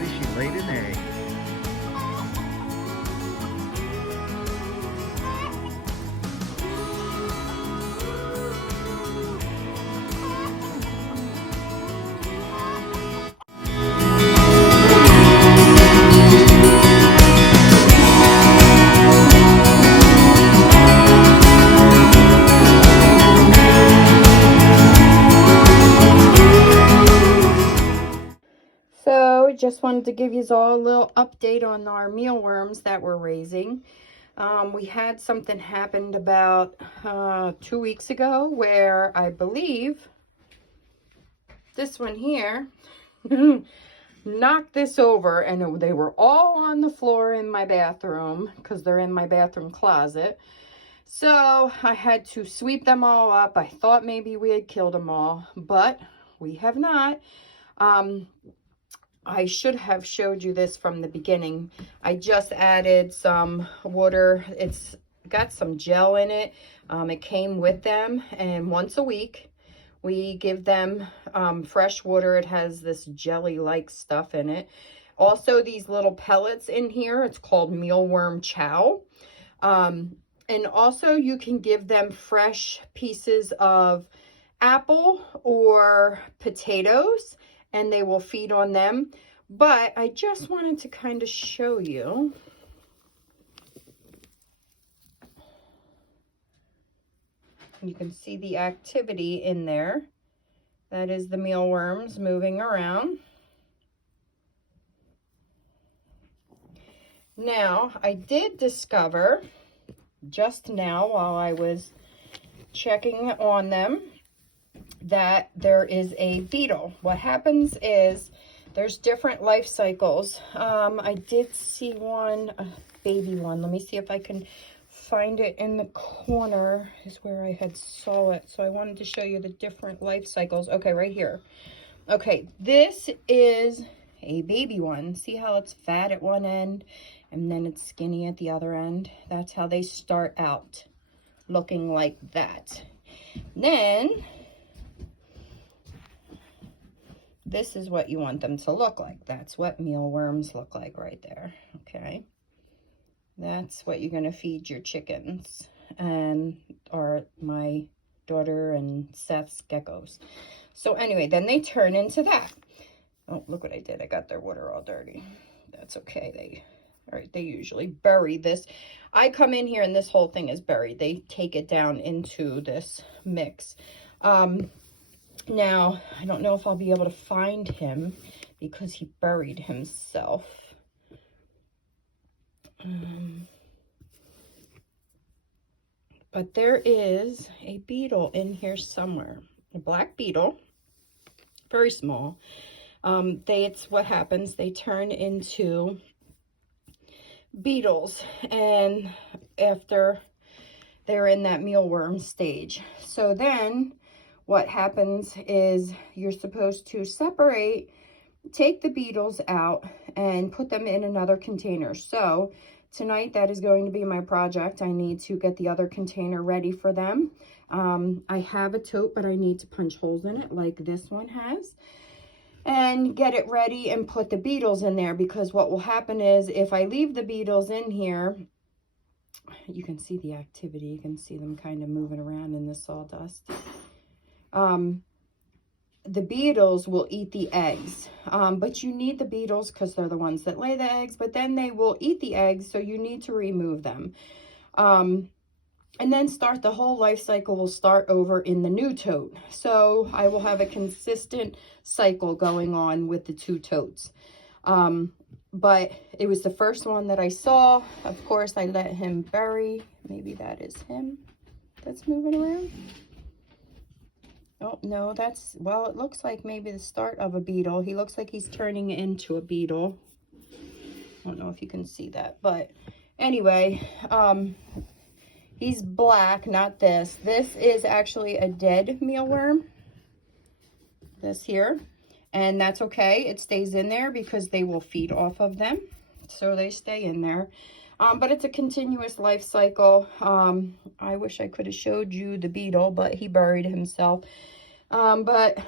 everybody. She laid an egg. So just wanted to give you all a little update on our mealworms that we're raising. We had something happened about 2 weeks ago where I believe this one here knocked this over, and they were all on the floor in my bathroom because they're in my bathroom closet. So I had to sweep them all up. I thought maybe we had killed them all, but we have not. I should have showed you this from the beginning. I just added some water. It's got some gel in it. It came with them, and once a week we give them fresh water. It has this jelly-like stuff in it. Also, these little pellets in here, it's called mealworm chow. And also you can give them fresh pieces of apple or potatoes, and they will feed on them. But I just wanted to kind of show you. You can see the activity in there. That is the mealworms moving around. Now, I did discover just now while I was checking on them that there is a beetle. What happens is there's different life cycles. I did see one, a baby one. Let me see if I can find it in the corner is where I had saw it. So I wanted to show you the different life cycles. Okay, right here. Okay, this is a baby one. See how it's fat at one end and then it's skinny at the other end? That's how they start out, looking like that. Then this is what you want them to look like. That's what mealworms look like right there. Okay. That's what you're going to feed your chickens or my daughter and Seth's geckos. So anyway, then they turn into that. Oh, look what I did. I got their water all dirty. That's okay. They usually bury this. I come in here and this whole thing is buried. They take it down into this mix. Now, I don't know if I'll be able to find him because he buried himself. But there is a beetle in here somewhere. A black beetle. Very small. It's what happens. They turn into beetles, and after they're in that mealworm stage. So then what happens is you're supposed to take the beetles out and put them in another container. So tonight that is going to be my project. I need to get the other container ready for them. I have a tote, but I need to punch holes in it like this one has, and get it ready and put the beetles in there, because what will happen is if I leave the beetles in here, you can see the activity. You can see them kind of moving around in the sawdust. The beetles will eat the eggs, but you need the beetles because they're the ones that lay the eggs, but then they will eat the eggs, so you need to remove them. And then the whole life cycle will start over in the new tote. So I will have a consistent cycle going on with the two totes. But it was the first one that I saw. Of course, I let him bury. Maybe that is him that's moving around. Oh, no, well, it looks like maybe the start of a beetle. He looks like he's turning into a beetle. I don't know if you can see that, but anyway, he's black, not this. This is actually a dead mealworm, this here, and that's okay. It stays in there because they will feed off of them, so they stay in there. But it's a continuous life cycle. I wish I could have showed you the beetle, but he buried himself. But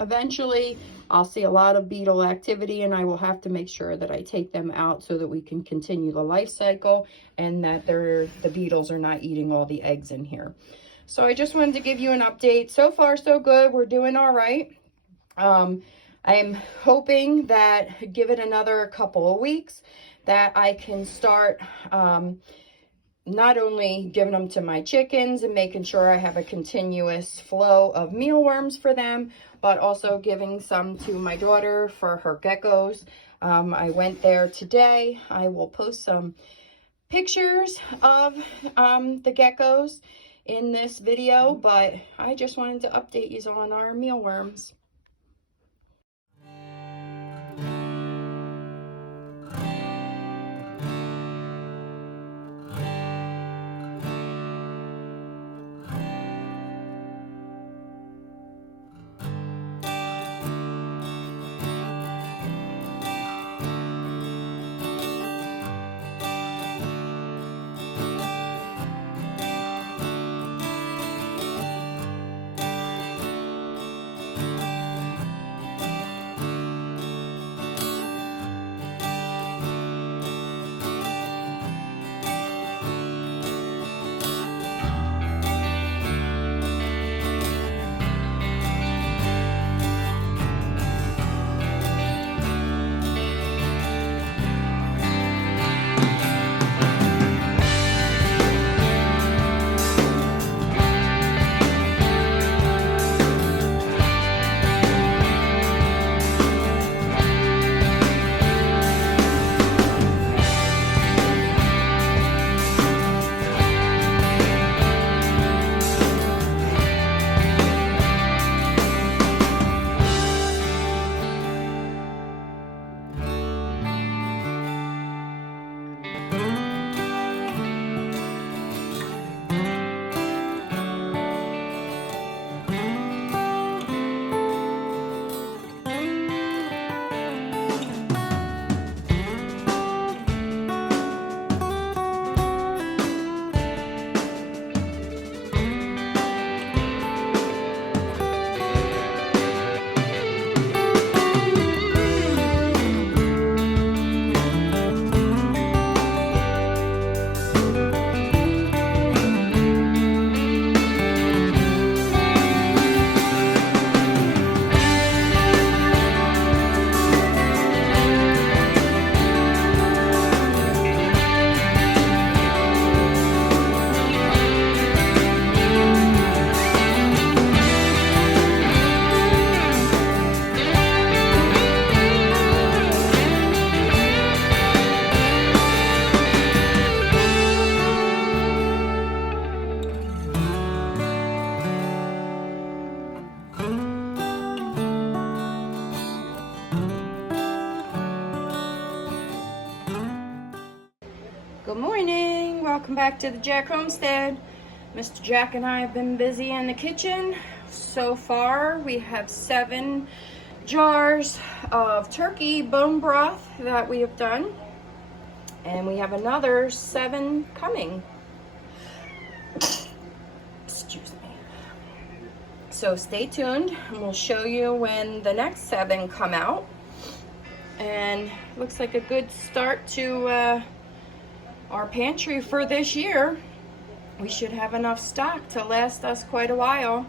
Eventually, I'll see a lot of beetle activity, and I will have to make sure that I take them out so that we can continue the life cycle and that the beetles are not eating all the eggs in here. So I just wanted to give you an update. So far, so good. We're doing all right. I'm hoping that, give it another couple of weeks, that I can start not only giving them to my chickens and making sure I have a continuous flow of mealworms for them, but also giving some to my daughter for her geckos. I went there today. I will post some pictures of the geckos in this video, but I just wanted to update you on our mealworms. Good morning, welcome back to the Jack Homestead. Mr. Jack and I have been busy in the kitchen. So far we have 7 jars of turkey bone broth that we have done, and we have another 7 coming. Excuse me. So stay tuned and we'll show you when the next 7 come out. And looks like a good start to our pantry for this year. We should have enough stock to last us quite a while.